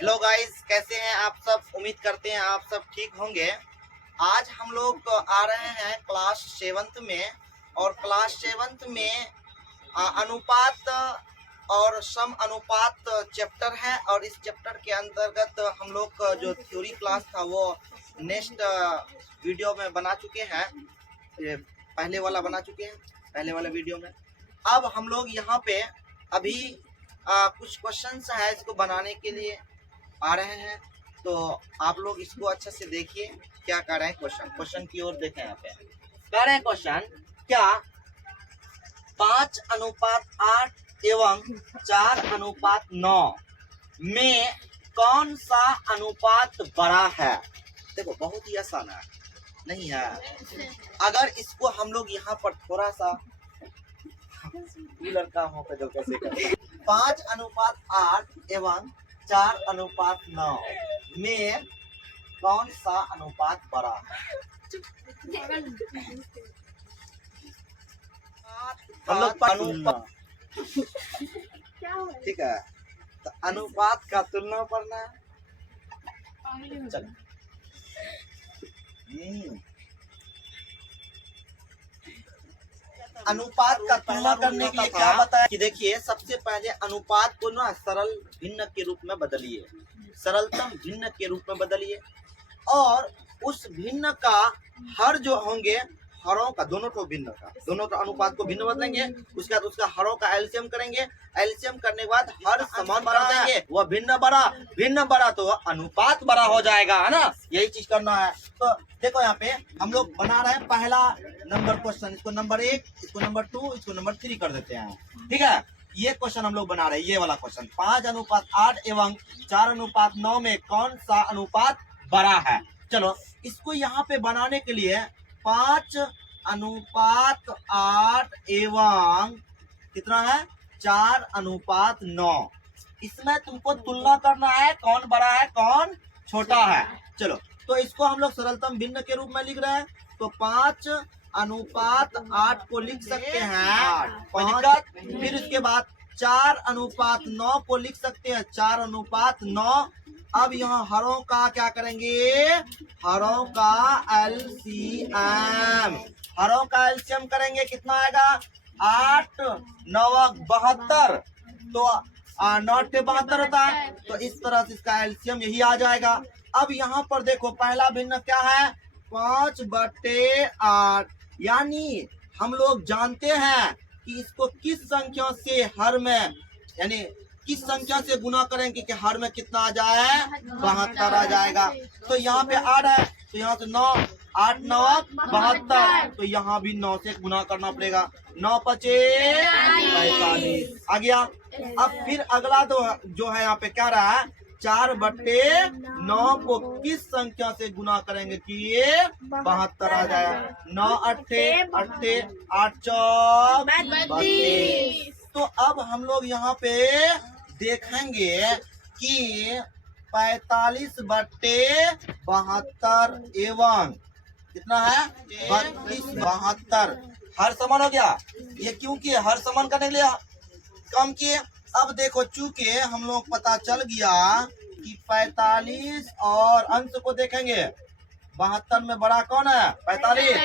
Hello guys, कैसे हैं आप सब। उम्मीद करते हैं आप सब ठीक होंगे। आज हम लोग आ रहे हैं क्लास 7th में, और क्लास 7th में अनुपात और सम अनुपात चैप्टर है। और इस चैप्टर के अंतर्गत हम लोग का जो थ्योरी क्लास था वो नेक्स्ट वीडियो में बना चुके हैं। ये पहले वाला बना चुके हैं पहले वाले वीडियो में। अब हम लोग यहाँ पे अभी कुछ क्वेश्चंस है, इसको बनाने के लिए आ रहे हैं। तो आप लोग इसको अच्छे से देखिए क्या कर रहे हैं। क्वेश्चन की ओर देखें। यहाँ पे कह रहे हैं क्वेश्चन, क्या 5:8 एवं 4:9 में कौन सा अनुपात बड़ा है। देखो बहुत ही आसान है, नहीं है। अगर इसको हम लोग यहाँ पर थोड़ा सा लड़का हो पे तो कैसे करें। 5:8 एवं 4:9 में कौन सा अनुपात बड़ा है। हम लोग अनुपात, ठीक है, तो अनुपात का तुलना करना है। चलो अनुपात का तुलना करने के लिए क्या बताया कि देखिए, सबसे पहले अनुपात को ना सरल भिन्न के रूप में बदलिए, सरलतम भिन्न के रूप में बदलिए, और उस भिन्न का हर जो होंगे हरों का, दोनों को भिन्न का, दोनों का अनुपात को भिन्न बदलेंगे। उसके बाद उसका हरों का एलसीएम करेंगे। एलसीएम करने के बाद हर समान बना देंगे। वह भिन्न बड़ा तो अनुपात बड़ा हो जाएगा, है ना। यही चीज करना है। तो देखो यहाँ पे हम लोग बना रहे हैं पहला नंबर क्वेश्चन। इसको नंबर 1, इसको नंबर 2, इसको नंबर 3 कर देते हैं, ठीक है। ये क्वेश्चन हम लोग बना रहे हैं, ये वाला क्वेश्चन। 5:8 एवं 4:9 में कौन सा अनुपात बड़ा है। चलो इसको यहाँ पे बनाने के लिए 5:8 एवं कितना है 4:9, इसमें तुमको तुलना करना है, कौन बड़ा है कौन छोटा है। चलो तो इसको हम लोग सरलतम भिन्न के रूप में लिख रहे हैं। तो 5:8 को लिख सकते हैं 5, फिर उसके बाद 4:9 को लिख सकते हैं 4:9। अब यहाँ हरों का क्या करेंगे, हरों का एलसीएम, हरों का एलसीएम करेंगे। कितना आएगा 8 9 72, तो 9 से 72 होता है। तो इस तरह से इसका एलसीएम यही आ जाएगा। अब यहाँ पर देखो पहला भिन्न क्या है 5/8, यानी हम लोग जानते हैं कि इसको किस संख्या से हर में, यानी किस संख्या से गुना करेंगे कि हर में कितना आ जाए 72 आ जाएगा। तो यहाँ पे 8 है, तो यहाँ से 9, 8 9 72, तो यहाँ भी 9 से गुना करना पड़ेगा। 9 5 45 आ गया। अब फिर अगला जो है यहाँ पे क्या रहा है 4/9 को किस संख्या से गुना करेंगे कि ये 72 आ जाएगा। 9 8 8 8 4 32। तो अब हम लोग यहाँ पे देखेंगे कि 45/72 एवं कितना है 32/72 हर समान हो गया। ये क्योंकि हर समान करने के लिए कम किए। अब देखो चूंकि हम लोग पता चल गया कि 45 और अंश को देखेंगे 72 में बड़ा कौन है 45,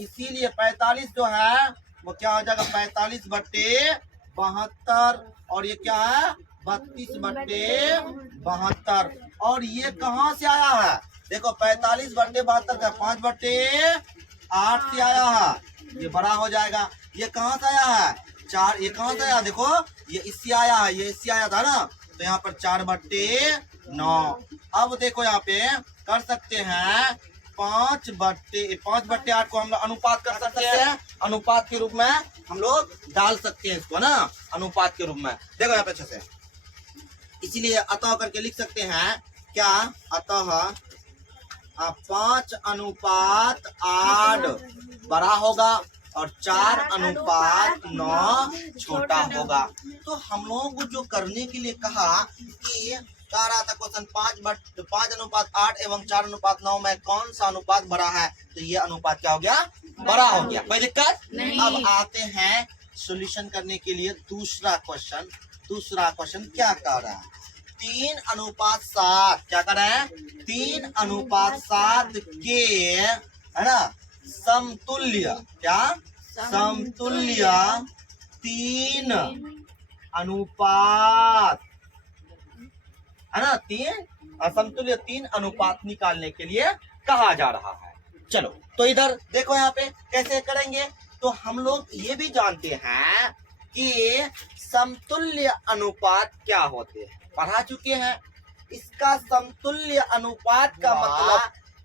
इसीलिए 45 जो है वो क्या हो जाएगा 45/72, और ये क्या है 32/72। और ये कहाँ से आया है देखो 45/72 का 5/8 से आया है, ये बड़ा हो जाएगा। ये कहाँ से आया है 4, ये कहाँ से आया देखो, ये इससे आया है, ये इससे आया था ना। तो यहाँ पर 4/9। अब देखो यहाँ पे कर सकते हैं 5/8 को हम लोग अनुपात कर सकते हैं, अनुपात के रूप में हम लोग डाल सकते हैं इसको ना, अनुपात के रूप में। देखो यहाँ पे अच्छे से, इसीलिए अतः करके लिख सकते हैं क्या, अतः 5:8 बड़ा होगा और 4:9 छोटा होगा। तो हम लोग जो करने के लिए कहा कि कह रहा था क्वेश्चन 5:8 एवं 4:9 में कौन सा अनुपात बड़ा है, तो ये अनुपात क्या हो गया बड़ा हो गया। कोई दिक्कत नहीं। अब आते हैं सॉल्यूशन करने के लिए दूसरा क्वेश्चन क्या कह रहा है 3:7 क्या कर रहे हैं, 3:7 के, है ना, समतुल्य, क्या समतुल्य 3 अनुपात, है ना, समतुल्य 3 अनुपात निकालने के लिए कहा जा रहा है। चलो तो इधर देखो यहाँ पे कैसे करेंगे। तो हम लोग ये भी जानते हैं कि समतुल्य अनुपात क्या होते हैं, पढ़ा चुके हैं। इसका समतुल्य अनुपात का मतलब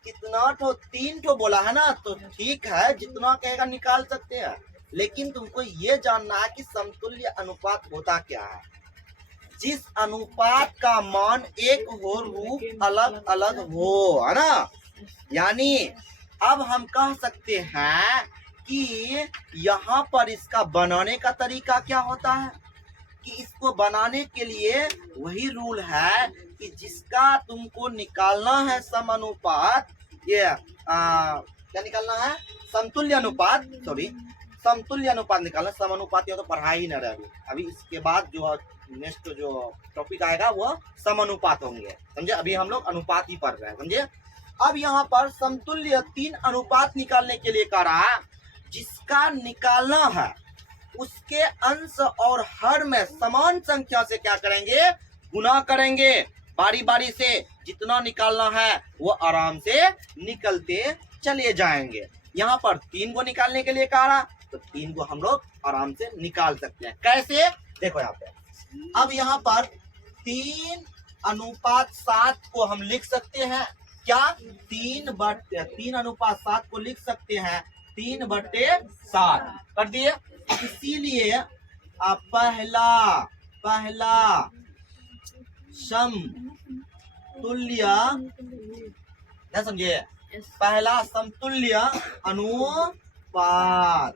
कितना ठो, 3 ठो बोला है ना, तो ठीक है, जितना कहेगा निकाल सकते हैं, लेकिन तुमको ये जानना है कि समतुल्य अनुपात होता क्या है। जिस अनुपात का मान एक हो, रूप अलग अलग हो, है ना। यानी अब हम कह सकते हैं कि यहाँ पर इसका बनाने का तरीका क्या होता है, कि इसको बनाने के लिए वही रूल है कि जिसका तुमको निकालना है समानुपात, ये क्या निकालना है, समतुल्य अनुपात, सॉरी समतुल्य अनुपात निकालना। समानुपात ये तो पढ़ा ही न रहे अभी इसके बाद जो नेक्स्ट जो टॉपिक आएगा वो समानुपात होंगे, समझे। अभी हम लोग अनुपात ही पढ़ रहे हैं, समझे। अब यहाँ पर समतुल्य 3 अनुपात निकालने के लिए कह रहा है, जिसका निकालना है उसके अंश और हर में समान संख्या से क्या करेंगे, गुना करेंगे। बारी बारी से जितना निकालना है वो आराम से निकलते चले जाएंगे। यहाँ पर 3 को निकालने के लिए कह रहा, तो 3 को हम लोग आराम से निकाल सकते हैं। कैसे, देखो यहाँ पे। अब यहाँ पर 3:7 को हम लिख सकते हैं, क्या 3:7 को लिख सकते हैं 3/7 कर दिए। इसीलिए पहला समतुल्य, क्या समझे, पहला समतुल्य अनुपात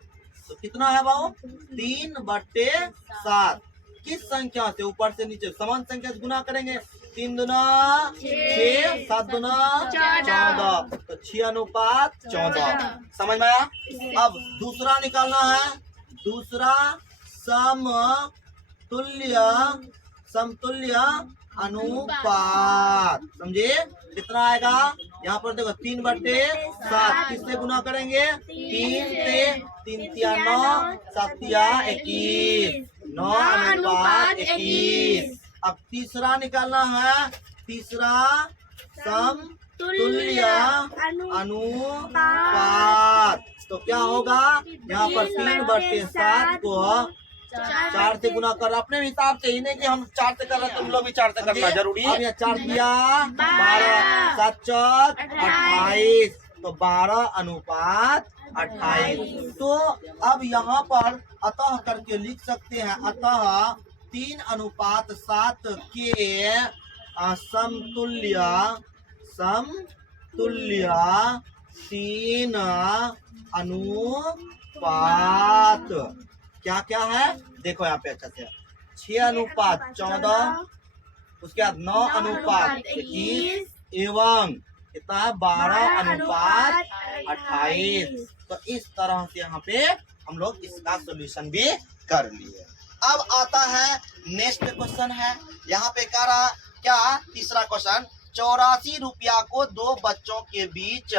तो कितना है बाबू, 3/7। किस संख्या से, ऊपर से नीचे समान संख्या से गुना करेंगे। 3 दूना 6, 7 दूना 14, तो 6:14। समझ में आया। अब दूसरा निकालना है, दूसरा समतुल्य अनुपात, समझे कितना आएगा। यहाँ पर देखो 3/7 किससे गुना करेंगे, 3 से, 3 तिया 9, 7 तिया 21, 9:21। अब तीसरा निकालना है, तीसरा समतुल्य अनुपात, तो क्या होगा, यहाँ पर 3/7 को 4 से गुना कर, अपने हिसाब से, ही नहीं कि हम 4 से कर रहे, तुम लोग भी 4 से करना जरूरी है। अब यहाँ 4 दिया 12, 7 4 28, तो 12:28। तो अब यहाँ पर अतः करके लिख सकते हैं, अतः 3:7 के समतुल्य 3 अनुपात क्या क्या है, देखो यहाँ पे अच्छा से, 6:14, उसके बाद 9:21 एवं कितना 12:28। तो इस तरह से यहाँ पे हम लोग इसका सोल्यूशन भी कर लिए। अब आता है नेक्स्ट क्वेश्चन है, यहाँ पे कह रहा क्या, तीसरा क्वेश्चन, 84 रुपया को 2 बच्चों के बीच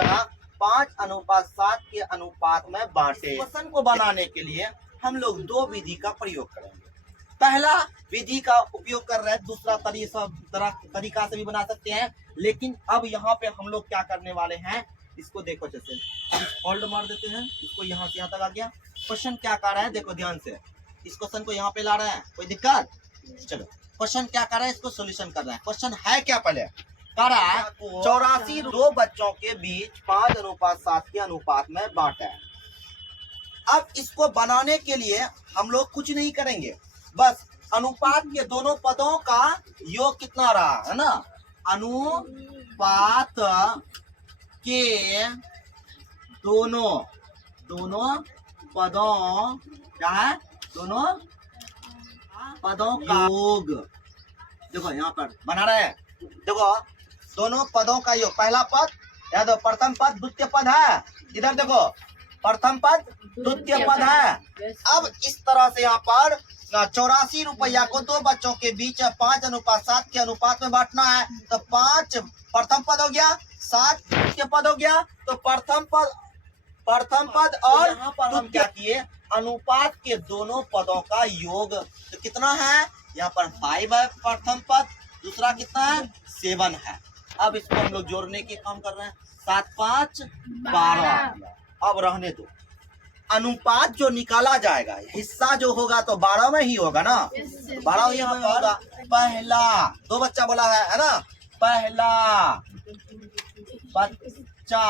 5:7 के अनुपात में बांटे। क्वेश्चन को बनाने के लिए हम लोग 2 विधि का प्रयोग करेंगे। पहला विधि का उपयोग कर रहे हैं, दूसरा तरीका से भी बना सकते हैं, लेकिन अब यहाँ पे हम लोग क्या करने वाले हैं, इसको देखो, जैसे होल्ड मार देते हैं, इसको यहाँ से यहाँ तक आ गया। क्वेश्चन क्या कर रहा है, देखो ध्यान से, इस क्वेश्चन को यहाँ पे ला रहे हैं, कोई दिक्कत। चलो क्वेश्चन क्या कर रहा है, इसको सोल्यूशन कर रहा है। क्वेश्चन है क्या, पहले कह रहा है 84 2 बच्चों के बीच 5:7 के अनुपात में बांटा है। अब इसको बनाने के लिए हम लोग कुछ नहीं करेंगे, बस अनुपात के दोनों पदों का योग कितना रहा है ना, अनुपात के दोनों पदों क्या है, दोनों पदों का योग। देखो यहाँ पर बना रहे हैं, देखो दोनों पदों का योग, पहला पद या दो प्रथम पद द्वितीय पद है, इधर देखो प्रथम पद द्वितीय पद है। अब इस तरह से यहाँ पर 84 रुपया को दो बच्चों के बीच 5:7 के अनुपात में बांटना है। तो 5 प्रथम पद हो गया, 7 के पद हो गया। तो प्रथम पद और यहाँ पर हम क्या किए, अनुपात के दोनों पदों का योग। तो कितना है, यहाँ पर 5 है प्रथम पद, दूसरा कितना है 7 है। अब इसको हम लोग जोड़ने के काम कर रहे हैं। 7 5 12। अब रहने दो, अनुपात जो निकाला जाएगा, हिस्सा जो होगा तो 12 में ही होगा ना। 12 यहाँ पर होगा। पहला, दो बच्चा बोला है ना, पहला बच्चा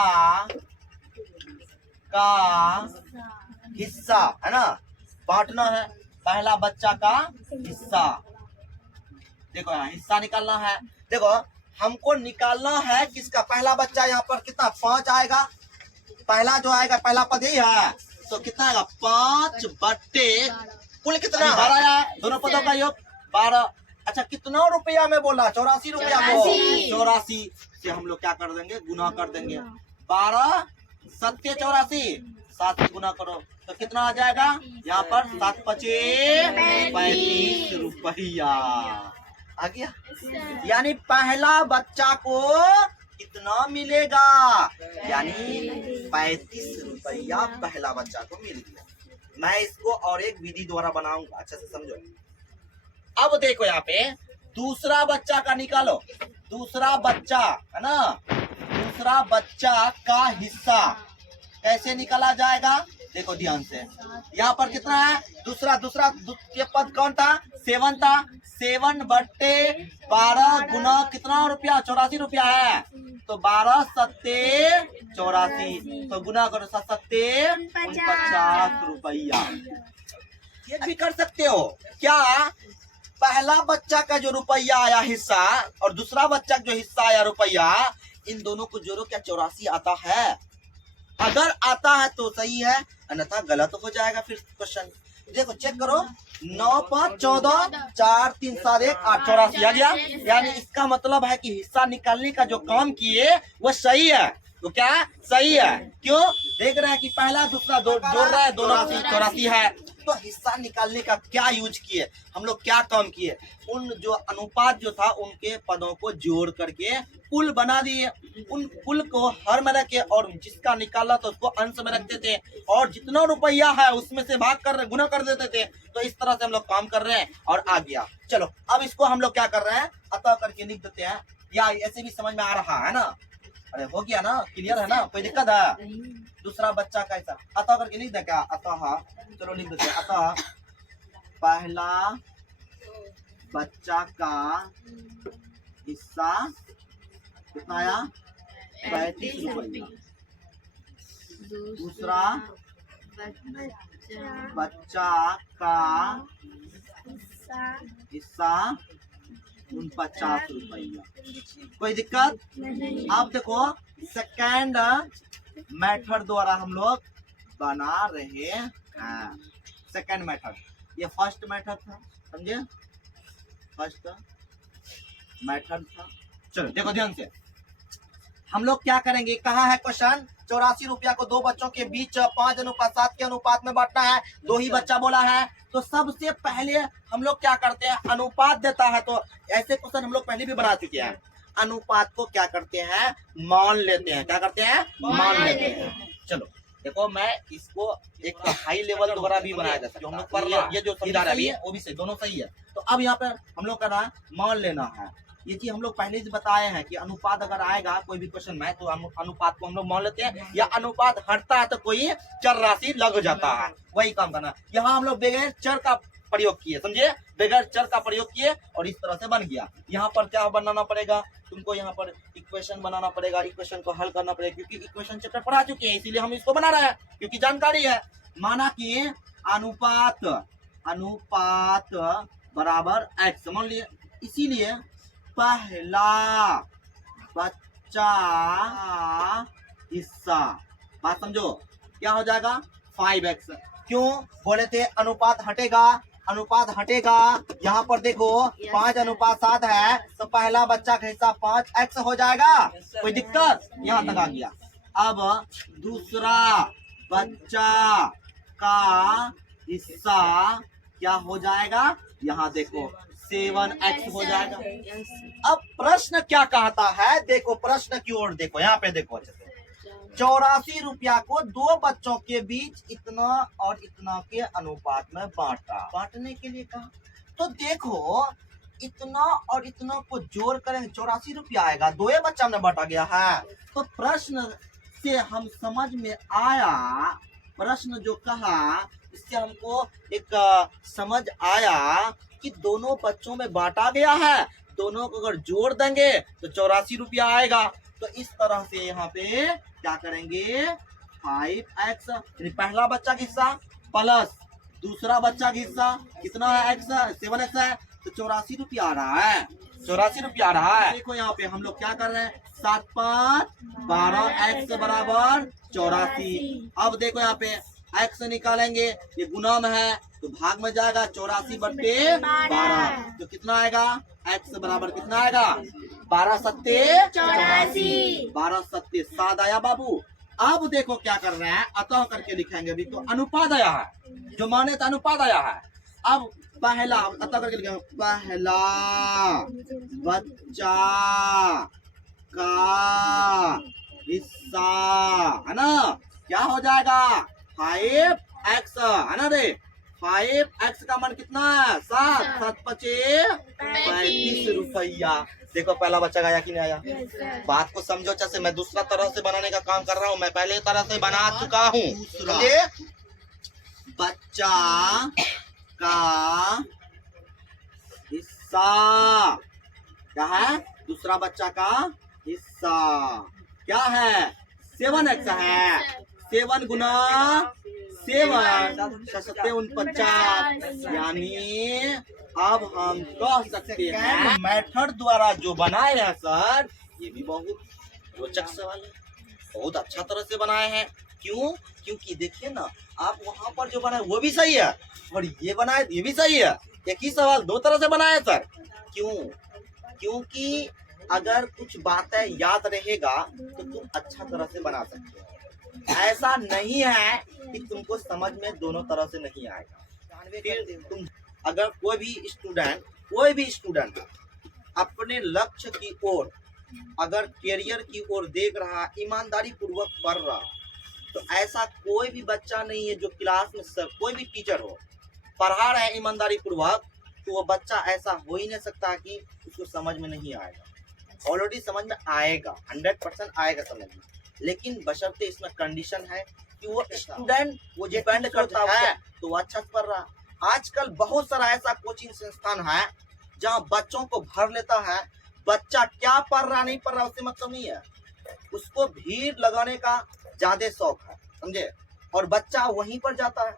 का हिस्सा है ना, बांटना है। पहला बच्चा का हिस्सा, देखो यहाँ हिस्सा निकालना है। देखो हमको निकालना है किसका, पहला बच्चा। यहाँ पर कितना 5 आएगा, पहला जो आएगा पहला पद यही है। तो कितना आएगा 5 बट्टे कुल कितना 12 है, दोनों पदों का योग 12। अच्छा कितना रुपया में बोला, 84 रुपया को। 84 से हम लोग क्या कर देंगे, गुना कर देंगे। 12 7 84, 7 से गुना करो तो कितना आ जाएगा, यहाँ पर 7 5 35 रुपया आ गया। यानी पहला बच्चा को कितना मिलेगा, यानी 35 रुपया पहला बच्चा को मिल गया। मैं इसको और एक विधि द्वारा बनाऊंगा, अच्छे से समझो। अब देखो यहाँ पे दूसरा बच्चा का निकालो, दूसरा बच्चा है ना, दूसरा बच्चा का हिस्सा कैसे निकाला जाएगा, देखो ध्यान से। यहाँ पर कितना है, दूसरा के पद कौन था, 7 था। 7 बट्टे 12 गुना कितना रुपया, 84 रुपया है। तो 12 7 84, तो गुना करो 7 7 49 रुपया। ये भी कर सकते हो क्या, पहला बच्चा का जो रुपया आया हिस्सा और दूसरा बच्चा का जो हिस्सा आया रुपया, इन दोनों को जोड़ो, क्या 84 आता है। अगर आता है तो सही है, अन्यथा गलत हो जाएगा। फिर क्वेश्चन देखो, चेक करो। 9 5 14 4 3 7 1 8 84 आ गया। यानी इसका मतलब है कि हिस्सा निकालने का जो काम किए वो सही है। तो क्या सही है, क्यों, देख रहे हैं कि पहला दूसरा जोड़ रहा है, दोनों 84 है। तो हिस्सा निकालने का क्या यूज किए हम लोग, क्या काम किए, उन जो अनुपात जो था उनके पदों को जोड़ करके कुल बना दिए। उन कुल को हर में रखे और जिसका निकाला तो उसको अंश में रखते थे, और जितना रुपया है उसमें से भाग कर गुना कर देते थे। तो इस तरह से हम लोग काम कर रहे हैं और आ गया। चलो अब इसको हम लोग क्या कर रहे हैं, अतः करके लिख देते हैं, या ऐसे भी समझ में आ रहा है ना। अरे हो गया ना, क्लियर है ना, कोई दिक्कत है। दूसरा बच्चा कैसा, अतः करके लिख दे क्या, अतः, चलो लिख देते हैं। अतः पहला बच्चा का हिस्सा कितना आया, 35 रुपया। दूसरा बच्चा का हिस्सा 49 रुपया। कोई दिक्कत। अब देखो सेकेंड मेथड द्वारा हम लोग बना रहे हैं। सेकेंड मेथड, ये फर्स्ट मेथड था, समझे, फर्स्ट मेथड था। चलो देखो ध्यान से, हम लोग क्या करेंगे, कहा है क्वेश्चन 84 रुपया को दो बच्चों के बीच 5:7 के अनुपात में बांटना है। दो ही बच्चा बोला है, तो सबसे पहले हम लोग क्या करते हैं, अनुपात देता है तो ऐसे क्वेश्चन हम लोग पहले भी बना चुके हैं। अनुपात को क्या करते हैं, मान लेते हैं। क्या करते हैं, मान लेते हैं। चलो देखो, मैं इसको एक हाई लेवल द्वारा भी बनाया जा सकता है। हम लोग पर ये जो समझा रहे हैं वो भी सही, दोनों सही है। तो अब यहाँ पर हम लोग करना है, मान लेना है। ये चीज हम लोग पहले से बताए हैं कि अनुपात अगर आएगा कोई भी क्वेश्चन में तो अनुपात को हम लोग मान लेते हैं, या अनुपात हटता है तो कोई चर राशि लग जाता है, वही काम करना। यहाँ हम लोग बगैर चर का प्रयोग किए, समझे, बगैर चर का प्रयोग किए और इस तरह से बन गया। यहाँ पर क्या बनाना पड़ेगा तुमको, यहाँ पर इक्वेशन बनाना पड़ेगा, इक्वेशन को हल करना पड़ेगा, क्योंकि इक्वेशन चैप्टर पढ़ा चुके हैं, इसीलिए हम इसको बना रहे हैं, क्योंकि जानकारी है। माना कि अनुपात बराबर x मान लिए, इसीलिए पहला बच्चा हिस्सा, बात समझो, क्या हो जाएगा 5x। क्यों बोले थे, अनुपात हटेगा, अनुपात हटेगा। यहाँ पर देखो 5:7 है, तो पहला बच्चा का हिस्सा 5x हो जाएगा। कोई दिक्कत, यहाँ तक आ गया। अब दूसरा बच्चा का हिस्सा क्या हो जाएगा, यहाँ देखो 7x हो जाएगा। अब प्रश्न क्या कहता है, देखो प्रश्न की ओर देखो, यहाँ पे देखो अच्छे से। 84 रुपया को दो बच्चों के बीच इतना और इतना के अनुपात में बांटा, बांटने के लिए कहा। तो देखो इतना और इतना को जोड़ करेंगे 84 रुपया आएगा, दो बच्चा में बांटा गया है। तो प्रश्न से हम समझ में आया, प्रश्न जो कहा इससे हमको एक समझ आया कि दोनों बच्चों में बांटा गया है, दोनों को अगर जोड़ देंगे तो 84 रुपया आएगा। तो इस तरह से यहाँ पे क्या करेंगे, 5x पहला बच्चा का हिस्सा प्लस दूसरा बच्चा का हिस्सा कितना है, x 7x है, तो 84 रुपया आ रहा है, 84 रुपया आ रहा है। देखो यहाँ पे हम लोग क्या कर रहे हैं, 7 5 12x बराबर 84। अब देखो यहाँ पे x निकालेंगे, ये गुना में है तो भाग में जाएगा, 84 बट्टे 12 तो कितना आएगा, x बराबर कितना आएगा, 12 सत्ते 84। 12 सत्ते 7 आया बाबू। अब देखो क्या कर रहे हैं, अतः करके लिखेंगे, अभी तो अनुपात आया है, जो माने तो अनुपात आया है। अब पहला अतः करके लिखेंगे, पहला बच्चा का हिस्सा है ना, क्या हो जाएगा 5x है ना रे, 5x का मान कितना है, 7 7 पचे 35 रुपया। देखो पहला बच्चा आया कि नहीं आया, बात को समझो अच्छे से। मैं दूसरा तरह से बनाने का काम कर रहा हूँ, मैं पहले तरह से बना चुका हूँ। ये बच्चा का हिस्सा क्या है, दूसरा बच्चा का हिस्सा क्या है, 7x है, 7 गुना 7 सत्ते 49, यानी अब हम कह सकते हैं मेथड द्वारा जो बनाए हैं सर, ये भी बहुत रोचक सवाल है, बहुत अच्छा तरह से बनाए हैं। क्यों, क्योंकि देखिए ना, आप वहां पर जो बनाए वो भी सही है और ये बनाए ये भी सही है, एक ही सवाल दो तरह से बनाए सर। क्यों, क्योंकि अगर कुछ बातें याद रहेगा तो तुम अच्छा तरह से बना सकते हो। ऐसा नहीं है कि तुमको समझ में दोनों तरह से नहीं आएगा। फिर तुम अगर कोई भी स्टूडेंट अपने लक्ष्य की ओर, अगर करियर की ओर देख रहा, ईमानदारी पूर्वक पढ़ रहा, तो ऐसा कोई भी बच्चा नहीं है जो क्लास में सर कोई भी टीचर हो पढ़ा रहे हैं ईमानदारी पूर्वक, तो वो बच्चा ऐसा हो ही नहीं सकता कि उसको समझ में नहीं आएगा। ऑलरेडी समझ में आएगा, 100% आएगा समझ में, लेकिन बशर्ते इसमें कंडीशन है कि वो स्टूडेंट वो डिपेंड करता है तो वो अच्छा पढ़ रहा। आजकल बहुत सारा ऐसा कोचिंग संस्थान है जहाँ बच्चों को भर लेता है, बच्चा क्या पढ़ रहा नहीं पढ़ रहा उससे मतलब नहीं है, उसको भीड़ लगाने का ज्यादा शौक है, समझे, और बच्चा वहीं पर जाता है,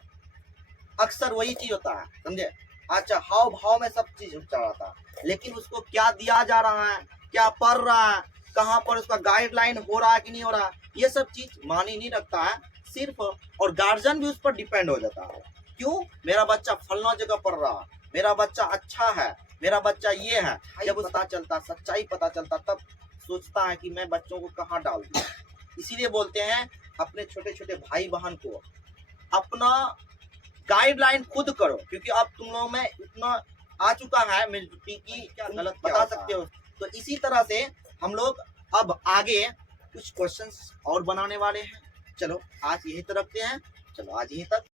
अक्सर वही चीज होता है, समझे। अच्छा, हाव भाव में सब चीज चढ़ाता है, लेकिन उसको क्या दिया जा रहा है, क्या पढ़ रहा है, कहाँ पर उसका गाइडलाइन हो रहा है कि नहीं हो रहा, ये सब चीज मानी नहीं रखता है सिर्फ, और गार्जियन भी उस पर डिपेंड हो जाता है। क्यों, मेरा बच्चा फलना जगह पढ़ रहा, मेरा बच्चा अच्छा है, मेरा बच्चा ये है, जब पता चलता, सच्चाई पता चलता, तब सोचता है कि मैं बच्चों को कहाँ डाल दूं। इसीलिए बोलते हैं अपने छोटे छोटे भाई बहन को अपना गाइडलाइन खुद करो, क्योंकि अब तुम लोगों में इतना आ चुका है मेजोरिटी की, क्या गलत बता सकते हो। तो इसी तरह से हम लोग अब आगे कुछ क्वेश्चंस और बनाने वाले हैं। चलो आज यही तक रखते हैं, चलो आज यहीं तक।